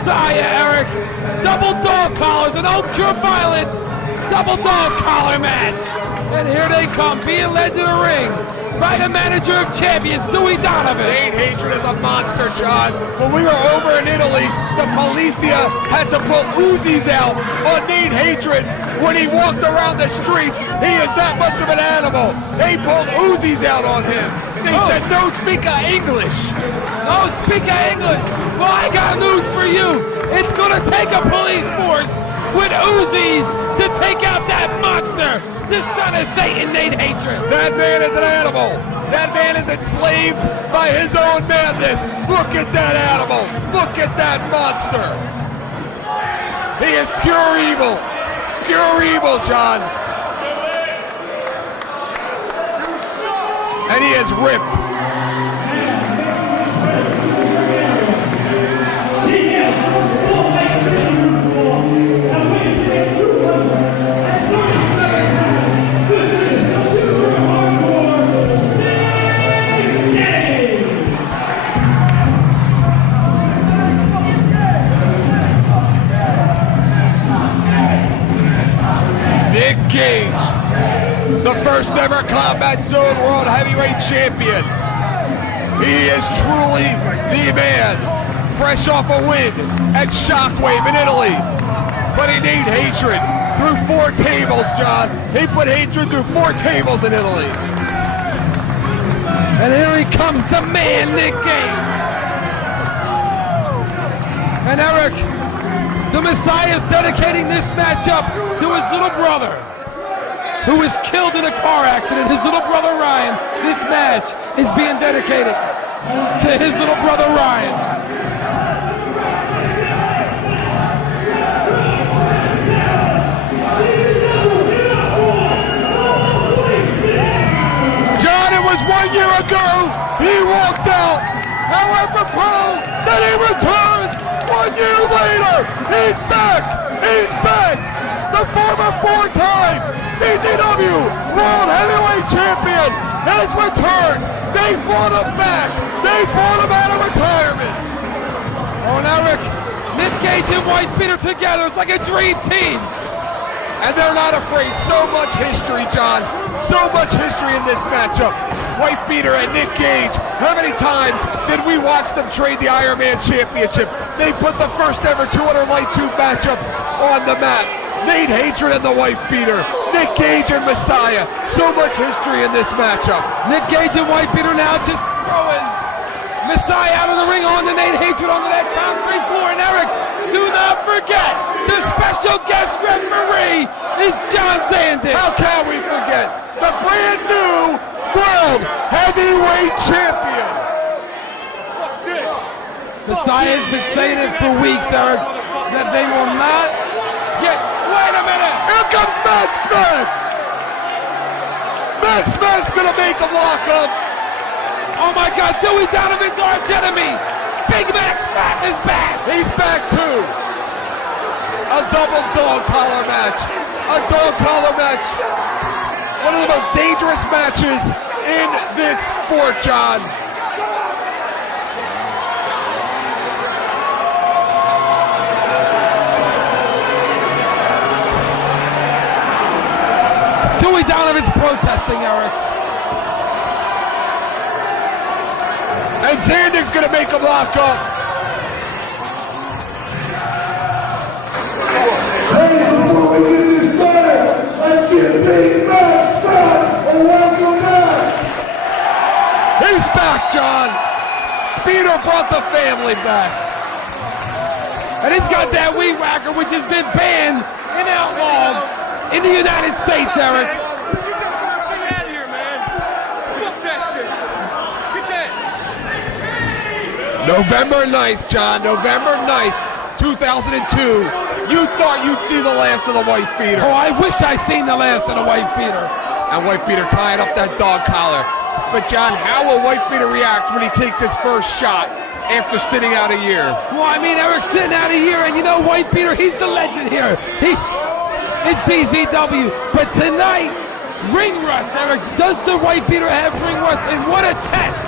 Messiah, Eric. Double dog collars, an ultra-violent double dog collar match. And here they come, being led to the ring by the manager of champions, Dewey Donovan. Nate Hatred is a monster, John. When we were over in Italy, the Policia had to put Uzis out on Nate Hatred. When he walked around the streets, he is that much of an animal. They pulled Uzis out on him. They said, no speak of English. No speak of English. Well, I got news for you. It's going to take a police force with Uzis to take out that monster, the son of Satan, Nate Hatred. That man is an animal. That man is enslaved by his own madness. Look at that animal. Look at that monster. He is pure evil. Pure evil, John. And he is ripped. Gage, the first ever Combat Zone World Heavyweight Champion. He is truly the man, fresh off a win at Shockwave in Italy. Putting Nate Hatred through 4 tables, John. He put Hatred through 4 tables in Italy. And here he comes, the man, Nick Gage. And Eric, the Messiah is dedicating this matchup to his little brother, who was killed in a car accident. His little brother Ryan. This match is being dedicated to his little brother Ryan. John, it was 1 year ago. He walked out. However, then he returned. 1 year later, he's back. He's back. The former 4-time CZW World Heavyweight Champion has returned. They brought him back. They brought him out of retirement. Oh, and Eric, Nick Gage and Wifebeater together. It's like a dream team. And they're not afraid. So much history, John. So much history in this matchup. Wifebeater and Nick Gage. How many times did we watch them trade the Iron Man Championship? They put the first ever 200 light tube matchup on the map. Nate Hatred and the Wifebeater. Nick Gage and Messiah. So much history in this matchup. Nick Gage and Wifebeater now just throwing Messiah out of the ring on the Nate Hatred onto that concrete floor. And Eric, do not forget, the special guest referee is John Zandon. How can we forget? The brand new World Heavyweight Champion. Fuck this. Messiah has been saying it for weeks, Eric, that they will not get... Wait a minute! Here comes Max Smith! Max Smith's gonna make him lock up. Oh my God, Dewey Donovan's arch enemy! Big Max Smith is back! He's back too! A double dog collar match. A dog collar match. One of the most dangerous matches in this sport, John. Dewey Donovan's protesting, Eric. And Zandon's gonna make him lock up. Before we get this started, let's get Big Max back and welcome back. He's back, John. Peter brought the family back. And he's got that weed whacker, which has been banned and outlawed in the United States, Eric. Get out of here, man. Fuck that shit. Get that. November 9th, John. November 9th, 2002. You thought you'd see the last of the Wifebeater. Oh, I wish I seen the last of the Wifebeater. And Wifebeater tying up that dog collar. But John, how will Wifebeater react when he takes his first shot after sitting out a year? Well, I mean, Eric's sitting out a year, and you know, Wifebeater, he's the legend here. It's CZW. But tonight, ring rust, Eric. Does the Wifebeater have ring rust? And what a test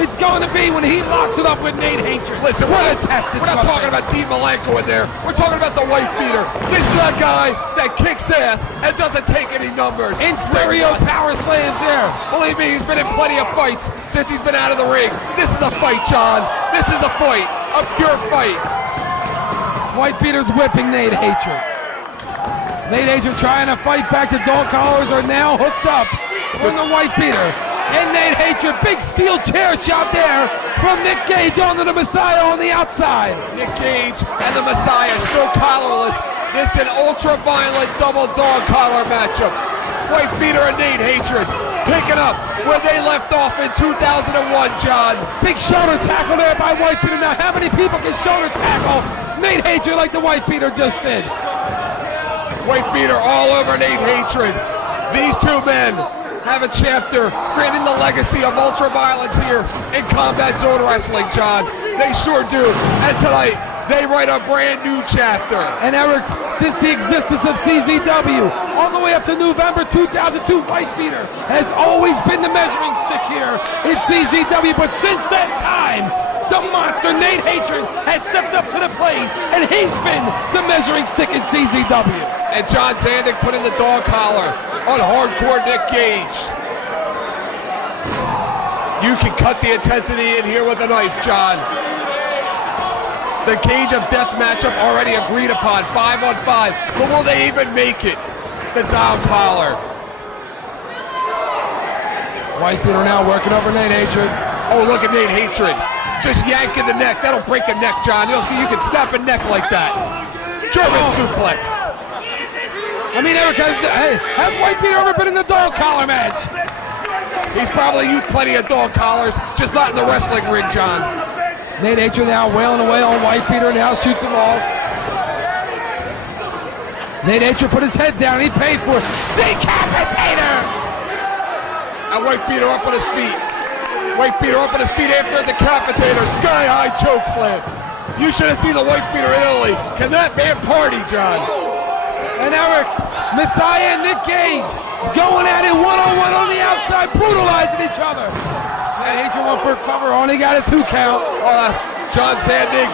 it's going to be when he locks it up with Nate Hatred. Listen, what a test it's we're not gonna talking be. about Dean Malenko in there. We're talking about the wife beater. This is that guy that kicks ass and doesn't take any numbers. In stereo power slams there. Believe me, he's been in plenty of fights since he's been out of the ring. This is a fight, John. This is a fight. A pure fight. Wifebeater's whipping Nate Hatred. Nate Hatred trying to fight back. The dog collars are now hooked up from the Wifebeater. And Nate Hatred, big steel chair shot there from Nick Gage onto the Messiah on the outside. Nick Gage and the Messiah still collarless. This is an ultra-violent double dog collar matchup. Wifebeater and Nate Hatred picking up where they left off in 2001, John. Big shoulder tackle there by Wifebeater. Now, how many people can shoulder tackle Nate Hatred like the Wifebeater just did? Wifebeater all over Nate Hatred. These two men have a chapter creating the legacy of ultra-violence here in Combat Zone Wrestling, John. They sure do. And tonight, they write a brand new chapter. And Eric, since the existence of CZW, all the way up to November 2002, Wifebeater has always been the measuring stick here in CZW. But since that time, the monster Nate Hatred has stepped up to the plate, and he's been the measuring stick in CZW. And John Zandig putting the dog collar on hardcore Nick Gage. You can cut the intensity in here with a knife, John. The Cage of Death matchup already agreed upon, 5-on-5. But will they even make it? The dog collar. Wifebeater now working over Nate Hatred. Oh, look at Nate Hatred. Just yanking the neck. That'll break a neck, John. You can snap a neck like that. German suplex. I mean, Eric, has Wifebeater ever been in the dog collar match? He's probably used plenty of dog collars, just not in the wrestling ring, John. Nate Hatred now wailing away on Wifebeater, now shoots him off. Nate Hatred put his head down, he paid for it. Decapitator! And Wifebeater up on his feet. Wifebeater up on his feet after the decapitator. Sky high choke slam. You should have seen the Wifebeater in Italy. Can that man party, John? And Eric, Messiah and Nick Gage going at it one-on-one on the outside, brutalizing each other. And Hatred went for cover, only got a 2 count. John Zandig,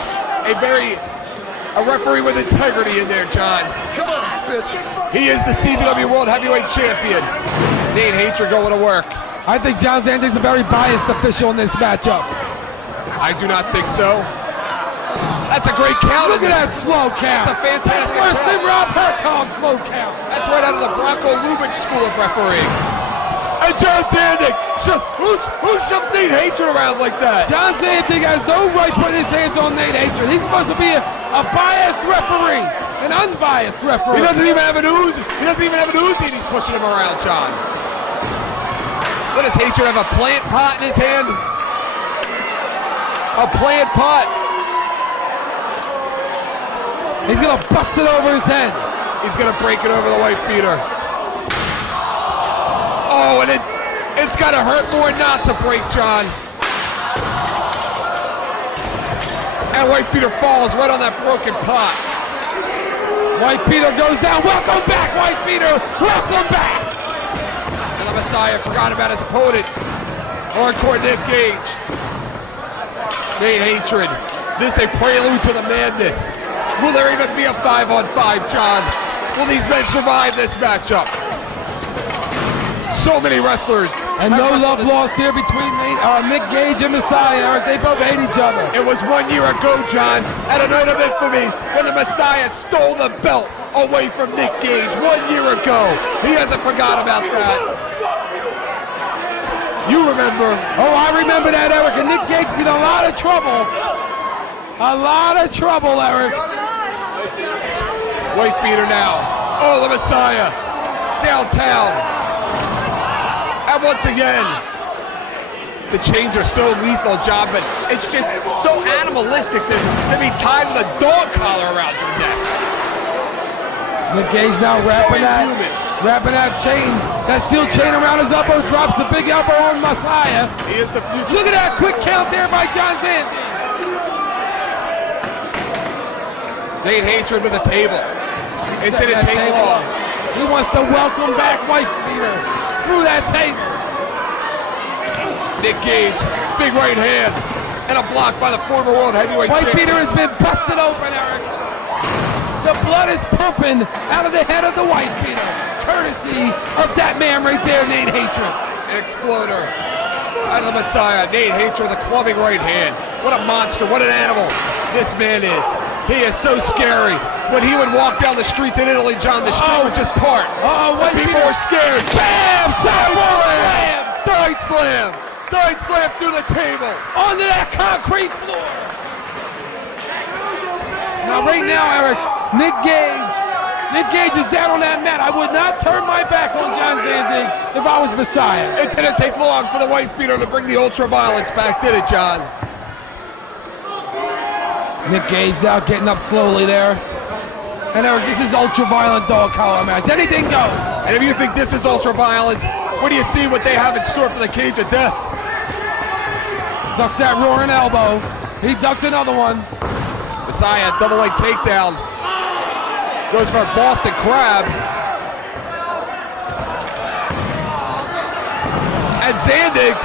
a referee with integrity in there, John. Come on, bitch. He is the CZW World Heavyweight Champion. Nate Hatred going to work. I think John Zandig's a very biased official in this matchup. I do not think so. That's a great count. Look at that slow count. That's a fantastic Worse than count. Rob Hertog's slow count. That's right out of the Bronco Lubitsch School of Refereeing. And John Zandig, who shoves Nate Hatred around like that? John Zandig has no right putting his hands on Nate Hatred. He's supposed to be a biased referee, an unbiased referee. He doesn't even have an Uzi. He doesn't even have an Uzi and he's pushing him around, John. What does Hatred have, a plant pot in his hand? A plant pot. He's gonna bust it over his head. He's gonna break it over the Wifebeater. Oh, and it's gotta hurt more not to break, John. And Wifebeater falls right on that broken pot. Wifebeater goes down. Welcome back, Wifebeater. Welcome back. And the Messiah forgot about his opponent. Hardcore Nick Gage. Nate Hatred. This is a prelude to the madness. Will there even be a 5-on-5, John? Will these men survive this matchup? So many wrestlers. And no love lost here between Nick Gage and Messiah, Eric. They both hate each other. It was 1 year ago, John, at a night of infamy, when the Messiah stole the belt away from Nick Gage 1 year ago. He hasn't forgot about that. You remember. Oh, I remember that, Eric. And Nick Gage's in a lot of trouble. A lot of trouble, Eric. Wifebeater now. Oh, the Messiah. Downtown. And once again, the chains are so lethal, John, but it's just so animalistic to be tied with a dog collar around your neck. Nick Gage now wrapping that chain, that steel chain around his elbow, drops the big elbow on Messiah. He is the future. Look at that quick count there by John Zandig. Nate Hatred with a table. It didn't take long. He wants to welcome back Wifebeater through that table. Nick Gage, big right hand, and a block by the former world heavyweight champion. Wifebeater has been busted open, Eric. The blood is pumping out of the head of the Wifebeater, courtesy of that man right there, Nate Hatred. An exploder. Out of the Messiah, Nate Hatred, the clubbing right hand. What a monster, what an animal this man is. He is so scary. When he would walk down the streets in Italy, John, the street would just part. People were scared. Bam! Side slam! Side slam! Side slam through the table. Onto that concrete floor. Now right now, Eric, Nick Gage is down on that mat. I would not turn my back on John Zandig if I was Messiah. It didn't take long for the Wifebeater to bring the ultra-violence back, did it, John? Nick Gage now getting up slowly there. And Eric, this is ultra-violent dog collar match. Anything goes. And if you think this is ultra-violence, what do you see what they have in store for the cage of death? Ducks that roaring elbow. He ducked another one. Messiah, double leg takedown. Goes for a Boston Crab. And Zandig.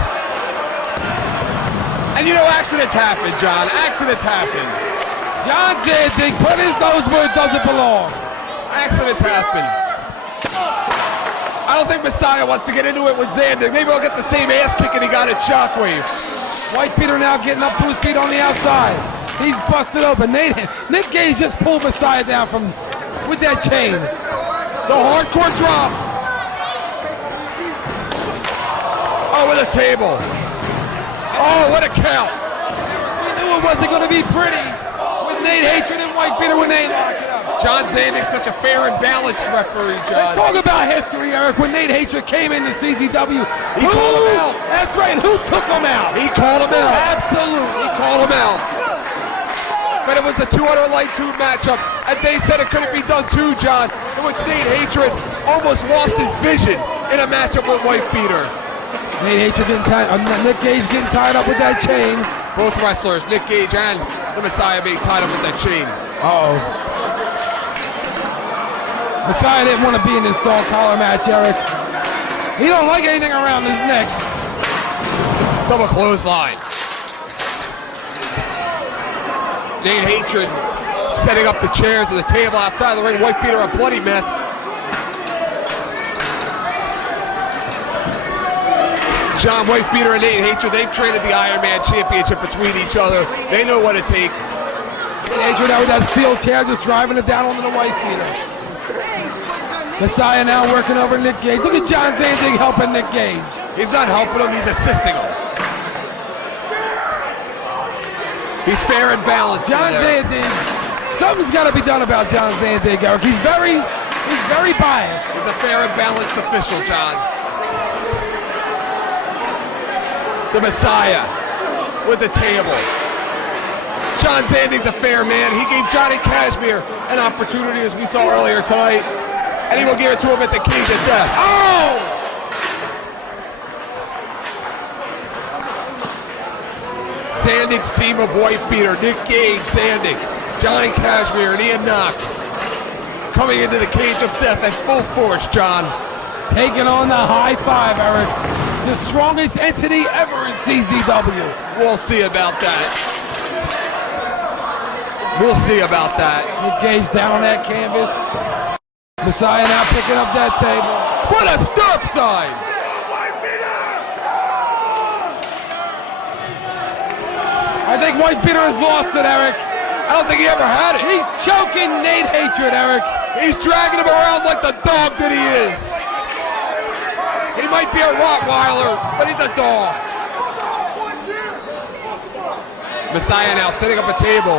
And you know, accidents happen, John. Accidents happen. John Zandig put his nose where it doesn't belong. Accidents happen. I don't think Messiah wants to get into it with Zandig. Maybe he'll get the same ass kicking he got at Shockwave. Wifebeater now getting up to his feet on the outside. He's busted open. Nick Gage just pulled Messiah down from with that chain. The hardcore drop. Oh, with a table. Oh, what a count. We knew it wasn't going to be pretty with Nate Hatred and Wifebeater when they knocked it out. John Zandig, such a fair and balanced referee, John. Let's talk about history, Eric. When Nate Hatred came into CZW, he called him out. That's right. Who took him out? He called him out. Absolutely. He called him out. But it was a 200 light tube matchup, and they said it couldn't be done too, John, in which Nate Hatred almost lost his vision in a matchup with Wifebeater. Nate Hatred getting tied. Nick Gage getting tied up with that chain. Both wrestlers, Nick Gage and the Messiah, being tied up with that chain. Uh-oh. Messiah didn't want to be in this dog collar match, Eric. He don't like anything around his neck. Double clothesline. Nate Hatred setting up the chairs and the table outside the ring. Wifebeater a bloody mess. John, Wifebeater and Nate Hatred, they've traded the Iron Man Championship between each other. They know what it takes. Nate Hatred out with that steel chair, just driving it down onto the Wifebeater. Messiah now working over Nick Gage. Look at John Zandig helping Nick Gage. He's not helping him, he's assisting him. He's fair and balanced. John Zandig, something's got to be done about John Zandig, Eric. He's very biased. He's a fair and balanced official, John. The Messiah with the table. John Zandig's a fair man. He gave Johnny Kashmere an opportunity, as we saw earlier tonight, and he will give it to him at the cage of death. Oh! Zandig's team of Wifebeater, Nick Gage, Zandig, Johnny Kashmere, and Ian Knox coming into the cage of death at full force, John. Taking on the high five, Eric. The strongest entity ever in CZW. We'll see about that. We'll see about that. Nick Gage down on that canvas. Messiah now picking up that table. What a stirrup sign! I think Wifebeater has lost it, Eric. I don't think he ever had it. He's choking Nate Hatred, Eric. He's dragging him around like the dog that he is. He might be a Rottweiler, but he's a dog. Messiah now setting up a table.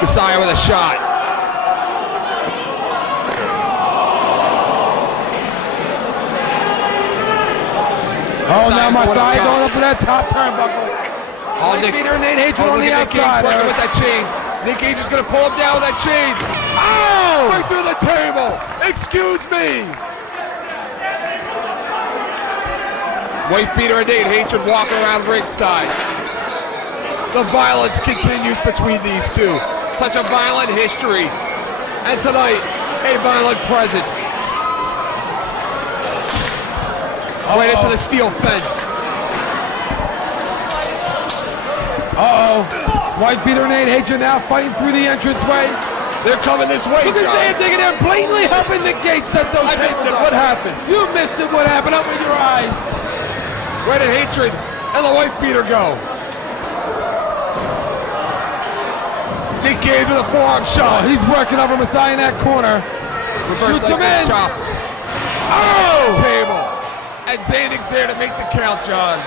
Messiah with a shot. Oh, now Messiah going up to that top turnbuckle. Wifebeater and Nate Hatred on the outside. Nick Gage working with that chain. Nick Gage is going to pull him down with that chain. Oh! Right through the table. Excuse me. Wifebeater and Nate Hatred walking around ringside. The violence continues between these two. Such a violent history. And tonight, A violent present. Right into the steel fence. Wifebeater and Nate Hatred now fighting through the entranceway. They're coming this way, Look at John. Zandig and they're blatantly helping Nick Gage set those I missed it. tables up. What happened? You missed it. What happened? Open your eyes. Where did Hatred and the Wifebeater go? Nick Gage with a forearm shot. He's working over Messiah in that corner. Reverse Shoots him leg in. chops. Oh! Table. And Zandig's there to make the count, John.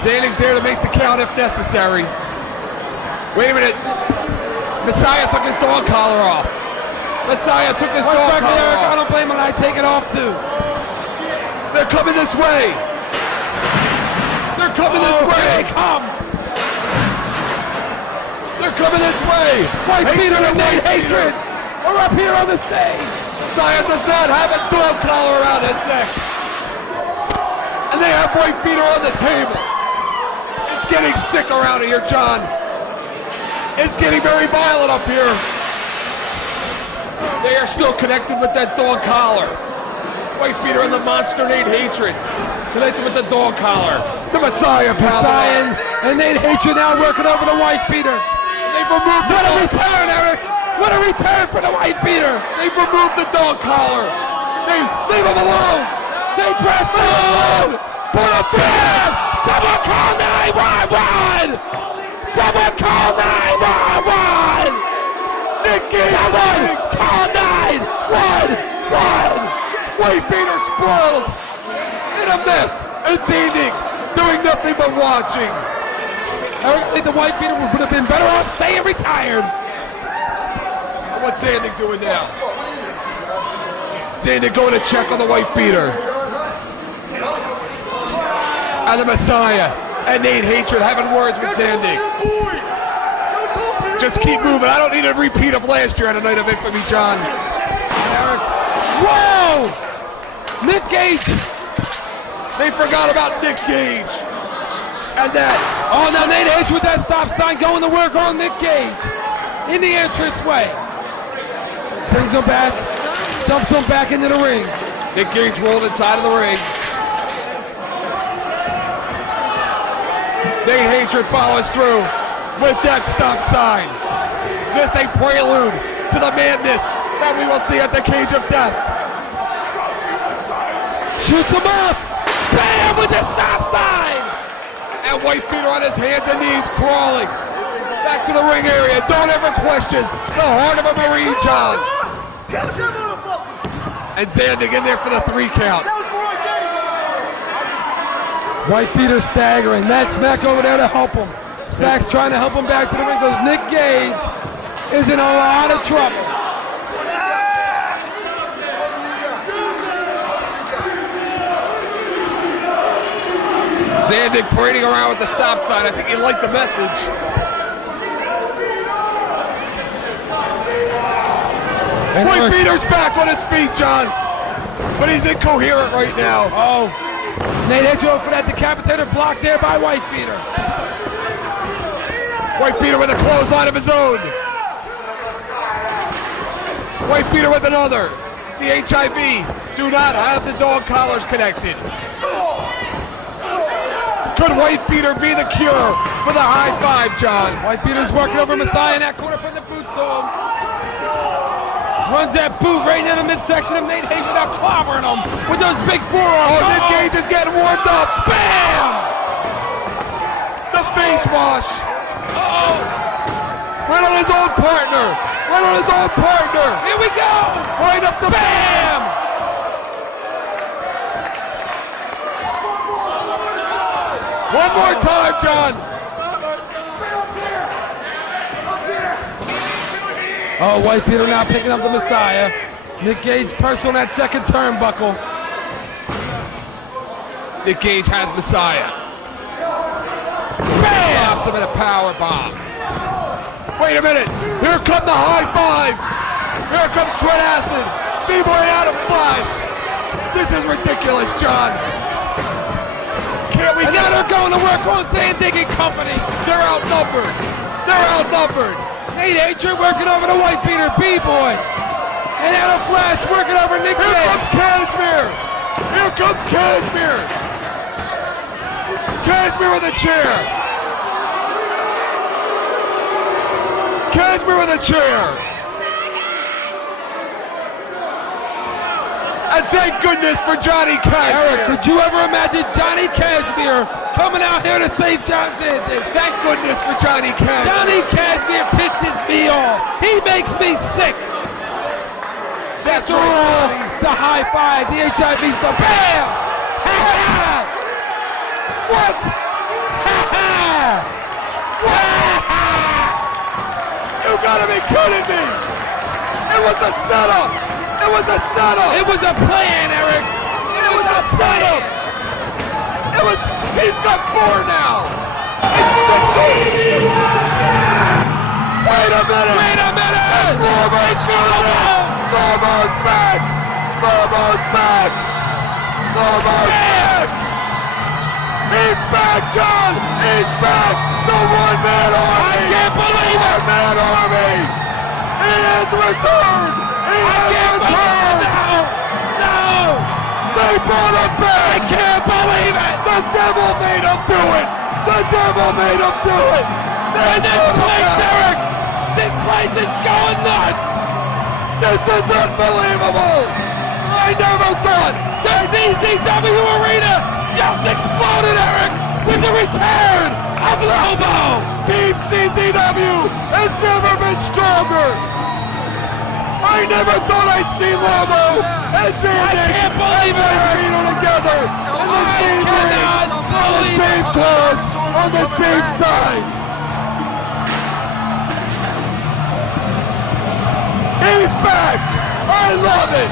Zandig's there to make the count if necessary. Wait a minute. Messiah took his dog collar off. Messiah took his dog collar I off. don't blame him. I take it off too. They're coming this way. They're coming this way. Here they come. They're coming this way. Wifebeater and Nate Hatred are up here on the stage. Messiah does not have a dog collar around his neck. And they have Wifebeater on the table. It's getting sick around here, John. It's getting very violent up here. They are still connected with that dog collar. Wifebeater and the monster Nate Hatred connected with the dog collar. The Messiah power. Messiah and Nate Hatred now working over the Wifebeater. They've removed the What a dog return, Eric! What a return for the Wifebeater! They've removed the dog collar. They leave him alone. They pressed him alone! Put him down! Someone call 911! Someone call 911! Nick Gage. Someone call 911! Wifebeater spoiled in a mess. And Zandig doing nothing but watching. I think the Wifebeater would have been better off staying retired. And what's Zandig doing now? Zandig going to check on the Wifebeater. And the Messiah and Nate Hatred having words with Zandig. Just keep moving. I don't need a repeat of last year on a Night of Infamy, John. Eric. Whoa! Nick Gage. They forgot about Nick Gage. And that. Oh, now Nate Hatred with that stop sign going to work on Nick Gage. In the entranceway. Brings him back. Dumps him back into the ring. Nick Gage rolled inside of the ring. Nate Hatred follows through with that stop sign. This a prelude to the madness that we will see at the Cage of Death. Shoots him up. Bam with the stop sign. And Wifebeater on his hands and knees crawling back to the ring area. Don't ever question the heart of a Marine, John. And Zandig in there for the 3 count. Wifebeater staggering. Mac over there to help him. Mac's trying to help him back to the ring because Nick Gage is in a lot of trouble. Zandig parading around with the stop sign. I think he liked the message. Wifebeater's back on his feet, John. But he's incoherent right now. Oh, Nate Hatred for that decapitator block there by Wifebeater. Wifebeater with a clothesline of his own. Wifebeater with another. The HIV do not have the dog collars connected. Could Wifebeater be the cure for the high five, John? Wifebeater's working over Messiah in that corner, putting the boots to him. Runs that boot right in the midsection of Nate Hatred, now clobbering him with those big forearms. Oh, Nick Gage is getting warmed up. Bam! The face wash. Oh, Right on his own partner. Right on his own partner. here we go. Right up the Bam! One more time, John. Oh, Wifebeater now picking up the Messiah. Nick Gage personal that second turnbuckle. Nick Gage has Messiah. Bam! Drops him in a power bomb. Wait a minute. Here come the high five. Here comes Trent Acid. B-Boy Adam Flash. This is ridiculous, John. Can't we And now they're going to work on Zandig and company. They're outnumbered. They're outnumbered. Hey, Nature working over the Wifebeater B-boy. And now the Flash working over Nick Gage. Here comes Cashmere. Here comes Cashmere. Cashmere with a chair. Cashmere with a chair. And thank goodness for Johnny Cashmere. Eric, could you ever imagine Johnny Cashmere coming out here to save John Sanders? Thank goodness for Johnny Cashmere. Johnny Cashmere pisses me off. He makes me sick. That's After all, the high five, the HIV's the BAM! What? You gotta be kidding me! It was a setup! It was a setup! It was a plan, Eric! It was a setup! It was, he's got 4 now! It's 16! Wait a minute! Wait a minute! It's Lobo's back! Lobo's back! Lobo's back! Lobo's back! He's back, John! He's back! The one-man army! I can't believe it! One-man army! He has returned! He has returned! No! They brought him back! I can't believe it! The devil made him do it! The devil made him do it! They And this brought him place, back. Eric! This place is going nuts! This is unbelievable! I never thought The CZW Arena just exploded, Eric, with the return of Lobo! Team CZW has never been stronger! I never thought I'd see Lobo and Zandig can't believe it, Eric. together in the same ring, cannot on the believe same it. cause, on the same side. He's back! I love it!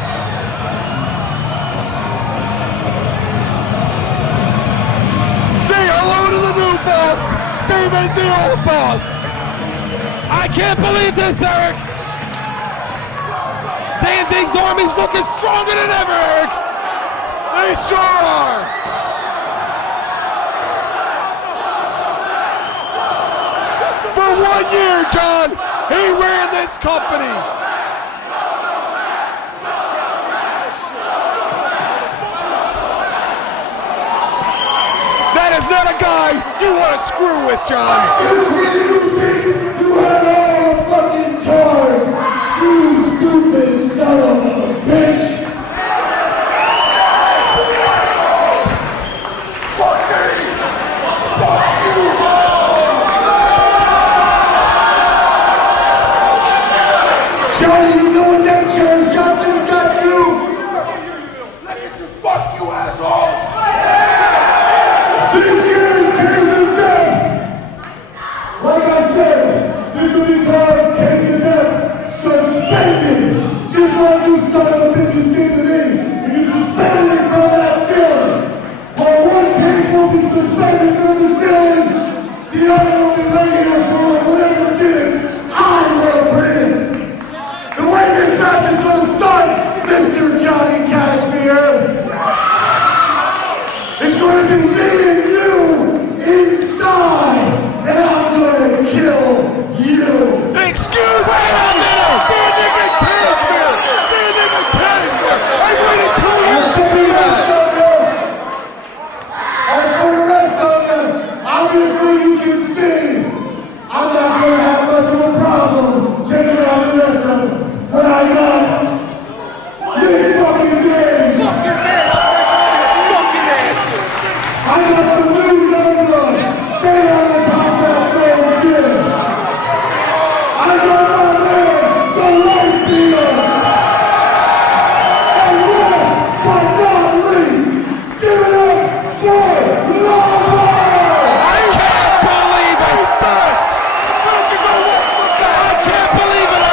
Say hello to the new boss, same as the old boss. I can't believe this, Eric! Zandig's army's looking stronger than ever, Eric! They sure are! For 1 year, John, he ran this company. That is not a guy you want to screw with, John. Just when you think you have all the fucking cards, you stupid son of a bitch! Pussy! Fuck you! Johnny, you know what that chair shot just got you? Look at you, fuck you, assholes! This year's Cage of Death! Like I said, this will be called Cage of Death Suspended! Just like you son of a bitches did to me when you suspended me from that ceiling! While one cage will be suspended from the ceiling, the other will be laying here for whatever it is I will put in! The way this match is going to start, Mr. Johnny Cashmere, it's going to be me and you inside, and I'm going to kill you. Excuse me a minute! Zandig and Cashmere! Zandig and Cashmere! I waited 2 years to see that! As for the rest of you, obviously you can see I'm not going to have much of a problem taking out the rest of them. But I got many fucking days. I got some new young blood. Stay on the top of that same shit. I got my man, the Wifebeater. And last but not least, give it up for Lobo! I can't believe it! He's back! How'd you go walk with that? I can't believe it!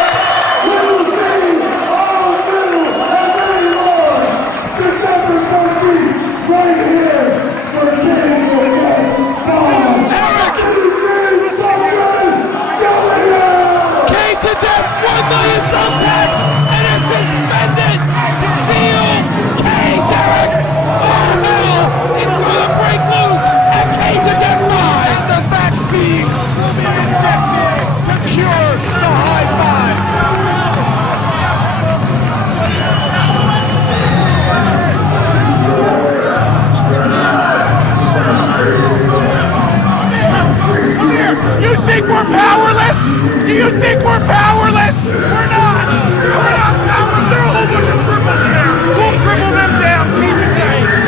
Do you think we're powerless? We're not! We're not powerless! There are a whole bunch of cripples in there! We'll cripple them down, Gage and Gage!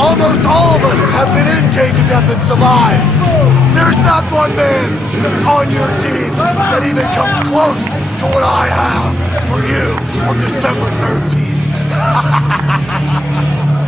Almost all of us have been in Cage of Death and survived. There's not one man on your team that even comes close to what I have for you on December 13th.